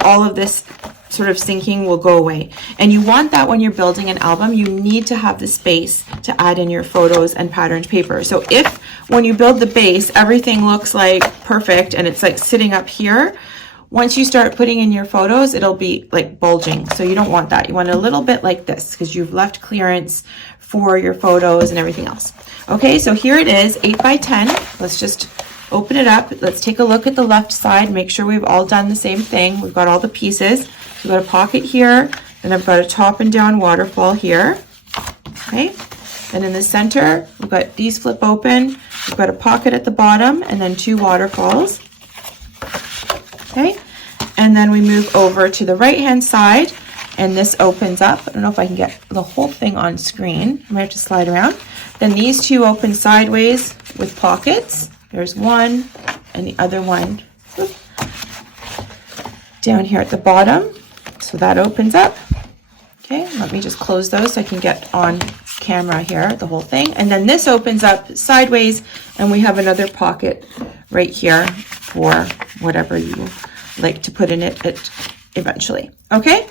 all of this sort of sinking will go away. And you want that when you're building an album, you need to have the space to add in your photos and patterned paper. So if when you build the base, everything looks like perfect and it's like sitting up here, once you start putting in your photos, it'll be like bulging. So you don't want that. You want it a little bit like this because you've left clearance for your photos and everything else. Okay, so here it is, 8 by 10. Let's just open it up. Let's take a look at the left side, make sure we've all done the same thing. We've got all the pieces. We've got a pocket here, and I've got a top and down waterfall here. Okay, and in the center, we've got these flip open. We've got a pocket at the bottom, and then 2 waterfalls. Okay, and then we move over to the right-hand side, and this opens up. I don't know if I can get the whole thing on screen. I might have to slide around. Then these 2 open sideways with pockets. There's one, and the other one down here at the bottom. So that opens up. Okay, let me just close those so I can get on camera here, the whole thing. And then this opens up sideways, and we have another pocket right here for whatever you like to put in it eventually. Okay,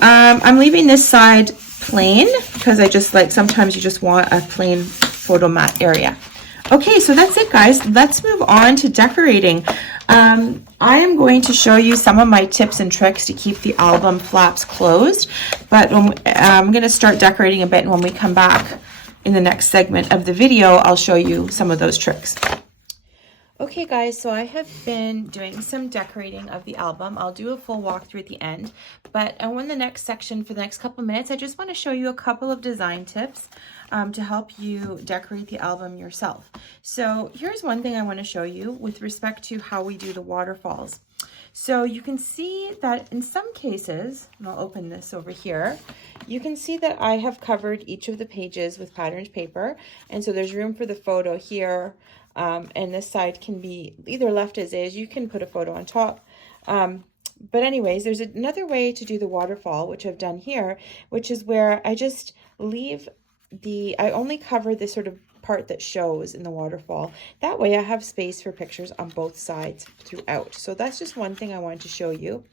I'm leaving this side plain because I just like, sometimes you just want a plain photo mat area. Okay, so that's it, guys. Let's move on to decorating. I am going to show you some of my tips and tricks to keep the album flaps closed, but I'm going to start decorating a bit, and when we come back in the next segment of the video, I'll show you some of those tricks. Okay guys, so I have been doing some decorating of the album. I'll do a full walkthrough at the end, but in the next section for the next couple minutes, I just want to show you a couple of design tips to help you decorate the album yourself. So here's one thing I want to show you with respect to how we do the waterfalls. So you can see that in some cases, and I'll open this over here, you can see that I have covered each of the pages with patterned paper, and so there's room for the photo here. And this side can be either left as is. You can put a photo on top. But anyways, there's another way to do the waterfall, which I've done here, which is where I just leave I only cover this sort of part that shows in the waterfall. That way I have space for pictures on both sides throughout. So that's just one thing I wanted to show you.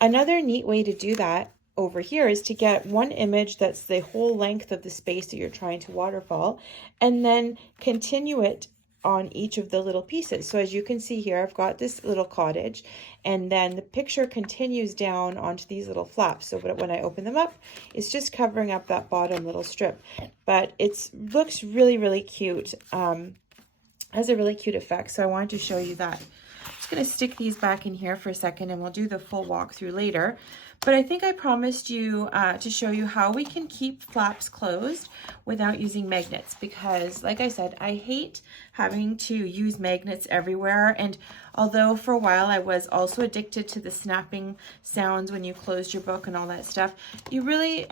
Another neat way to do that over here is to get one image that's the whole length of the space that you're trying to waterfall, and then continue it on each of the little pieces. So as you can see here, I've got this little cottage, and then the picture continues down onto these little flaps. So when I open them up, it's just covering up that bottom little strip. But it looks really, really cute. Has a really cute effect. So I wanted to show you that. I'm just going to stick these back in here for a second, and we'll do the full walkthrough later. But I think I promised you to show you how we can keep flaps closed without using magnets, because like I said, I hate having to use magnets everywhere. And although for a while I was also addicted to the snapping sounds when you closed your book and all that stuff, you really,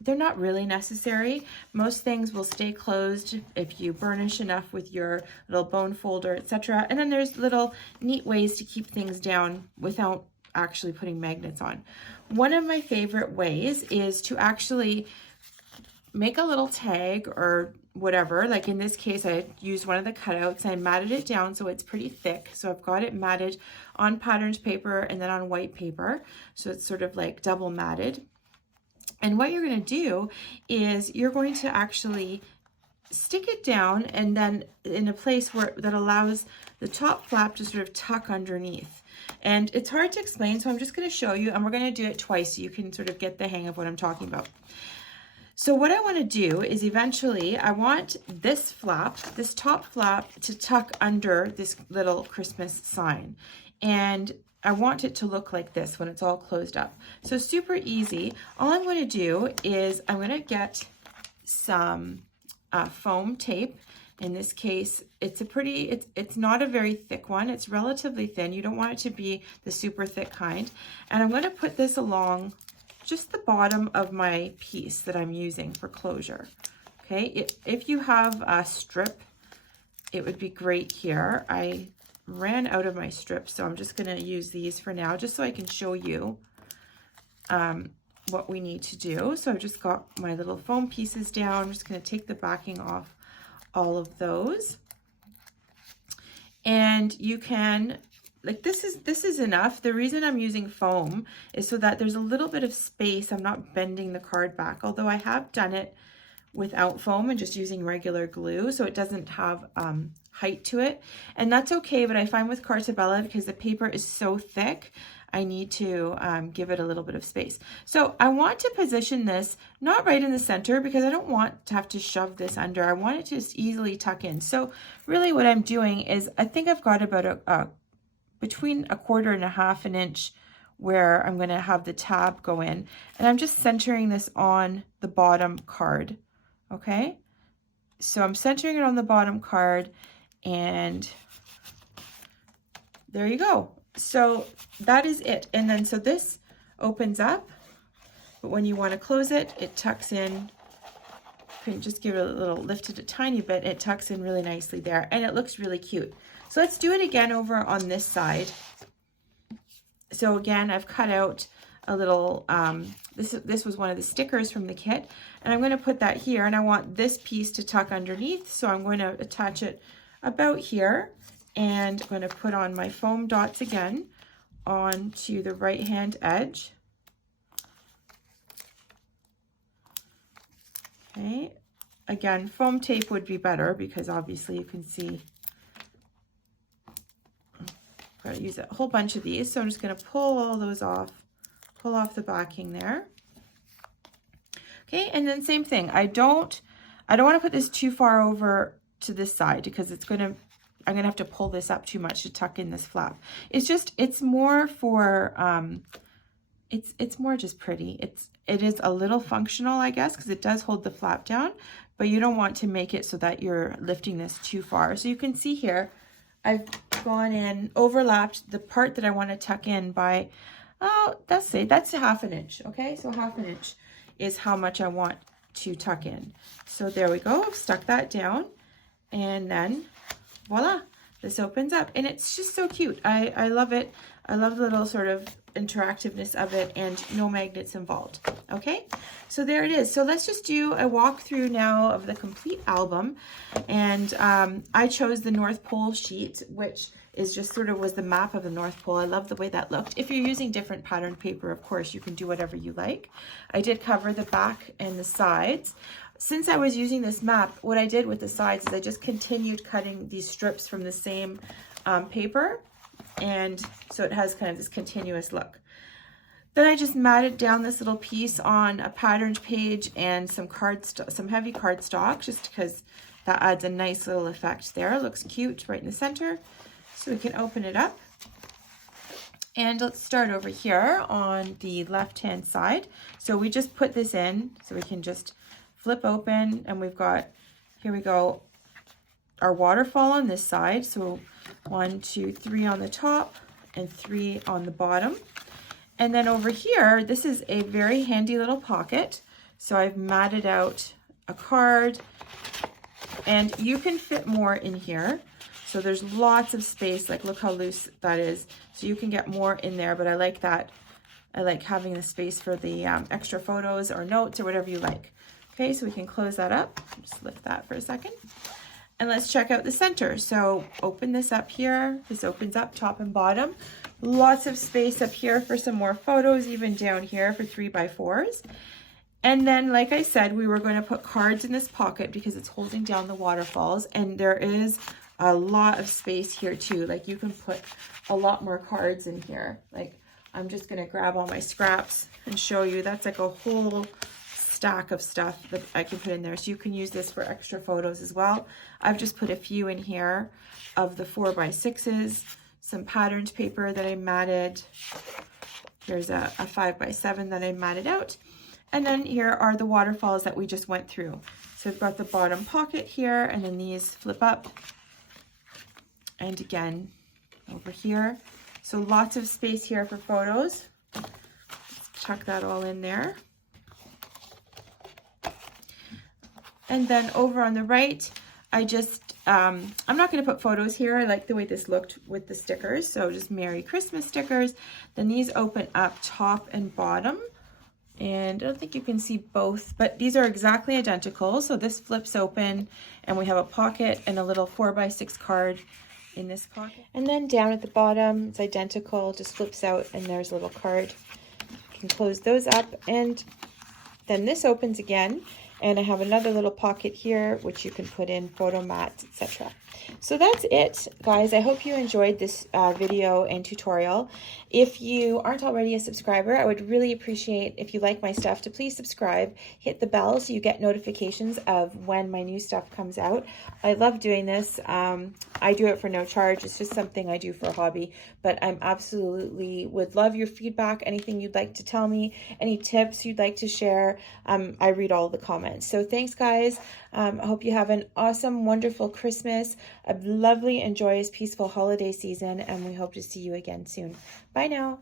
they're not really necessary. Most things will stay closed if you burnish enough with your little bone folder, etc. And then there's little neat ways to keep things down without actually putting magnets on. One of my favorite ways is to actually make a little tag or whatever. Like in this case, I used one of the cutouts and I matted it down so it's pretty thick. So I've got it matted on patterned paper and then on white paper. So it's sort of like double matted. And what you're going to do is you're going to actually stick it down and then in a place where that allows the top flap to sort of tuck underneath. And it's hard to explain, so I'm just going to show you, and we're going to do it twice so you can sort of get the hang of what I'm talking about. So what I want to do is eventually I want this flap, this top flap, to tuck under this little Christmas sign. And I want it to look like this when it's all closed up. So super easy. All I'm going to do is I'm going to get some foam tape. In this case, it's not a very thick one. It's relatively thin. You don't want it to be the super thick kind. And I'm going to put this along just the bottom of my piece that I'm using for closure. Okay, if you have a strip, it would be great here. I ran out of my strips, so I'm just going to use these for now, just so I can show you what we need to do. So I've just got my little foam pieces down. I'm just going to take the backing off all of those. And you can, like, this is enough. The reason I'm using foam is so that there's a little bit of space. I'm not bending the card back, although I have done it without foam and just using regular glue, so it doesn't have height to it, and that's okay. But I find with Carta, because the paper is so thick, I need to give it a little bit of space. So I want to position this not right in the center, because I don't want to have to shove this under. I want it to just easily tuck in. So really what I'm doing is, I think I've got about between 1/4 and 1/2 inch where I'm going to have the tab go in, and I'm just centering this on the bottom card. Okay, so I'm centering it on the bottom card, and there you go. So that is it. And then so this opens up, but when you want to close it, it tucks in. You can just give it a little, lift it a tiny bit, it tucks in really nicely there, and it looks really cute. So let's do it again over on this side. So again, I've cut out a little, this was one of the stickers from the kit, and I'm going to put that here, and I want this piece to tuck underneath, so I'm going to attach it about here, and I'm going to put on my foam dots again onto the right hand edge. Okay, again, foam tape would be better, because obviously you can see I've got to use a whole bunch of these, so I'm just going to pull all those off. Pull off the backing there. Okay, and then same thing. I don't want to put this too far over to this side, because I'm gonna have to pull this up too much to tuck in this flap. It's more for it's more just pretty. It is a little functional, I guess, because it does hold the flap down, but you don't want to make it so that you're lifting this too far. So you can see here, I've gone in, overlapped the part that I want to tuck in by, oh, that's 1/2 inch. Okay, so 1/2 inch is how much I want to tuck in. So there we go. I've stuck that down, and then voila, this opens up, and it's just so cute. I love it. I love the little sort of interactiveness of it, and no magnets involved. Okay, so there it is. So let's just do a walkthrough now of the complete album. And I chose the North Pole sheet, which is just sort of was the map of the North Pole. I love the way that looked. If you're using different pattern paper, of course, you can do whatever you like. I did cover the back and the sides. Since I was using this map, what I did with the sides is I just continued cutting these strips from the same paper, and so it has kind of this continuous look. Then I just matted down this little piece on a patterned page and some heavy cardstock, just because that adds a nice little effect there. It looks cute right in the center. So we can open it up. And let's start over here on the left-hand side. So we just put this in, so we can just flip open, and we've got, here we go, our waterfall on this side. So 1, 2, 3 on the top and 3 on the bottom. And then over here, this is a very handy little pocket. So I've matted out a card, and you can fit more in here. So there's lots of space, like look how loose that is. So you can get more in there, but I like that. I like having the space for the extra photos or notes or whatever you like. Okay, so we can close that up. Just lift that for a second. And let's check out the center. So open this up here. This opens up top and bottom. Lots of space up here for some more photos, even down here for 3x4s. And then, like I said, we were going to put cards in this pocket because it's holding down the waterfalls. And there is a lot of space here too. Like you can put a lot more cards in here. Like I'm just going to grab all my scraps and show you. That's like a whole stack of stuff that I can put in there. So you can use this for extra photos as well. I've just put a few in here of the 4x6s, some patterned paper that I matted. Here's a 5x7 that I matted out. And then here are the waterfalls that we just went through. So we've got the bottom pocket here, and then these flip up. And again, over here. So lots of space here for photos. Let's chuck that all in there. And then over on the right, I just, I'm not going to put photos here. I like the way this looked with the stickers. So just Merry Christmas stickers. Then these open up top and bottom. And I don't think you can see both, but these are exactly identical. So this flips open and we have a pocket and a little 4x6 card in this pocket. And then down at the bottom, it's identical, just flips out and there's a little card. You can close those up, and then this opens again. And I have another little pocket here, which you can put in photo mats, etc. So that's it, guys. I hope you enjoyed this video and tutorial. If you aren't already a subscriber, I would really appreciate if you like my stuff to please subscribe, hit the bell so you get notifications of when my new stuff comes out. I love doing this. I do it for no charge. It's just something I do for a hobby, but I'm absolutely would love your feedback, anything you'd like to tell me, any tips you'd like to share. I read all the comments. So thanks, guys. I hope you have an awesome, wonderful Christmas, a lovely and joyous, peaceful holiday season, and we hope to see you again soon. Bye now.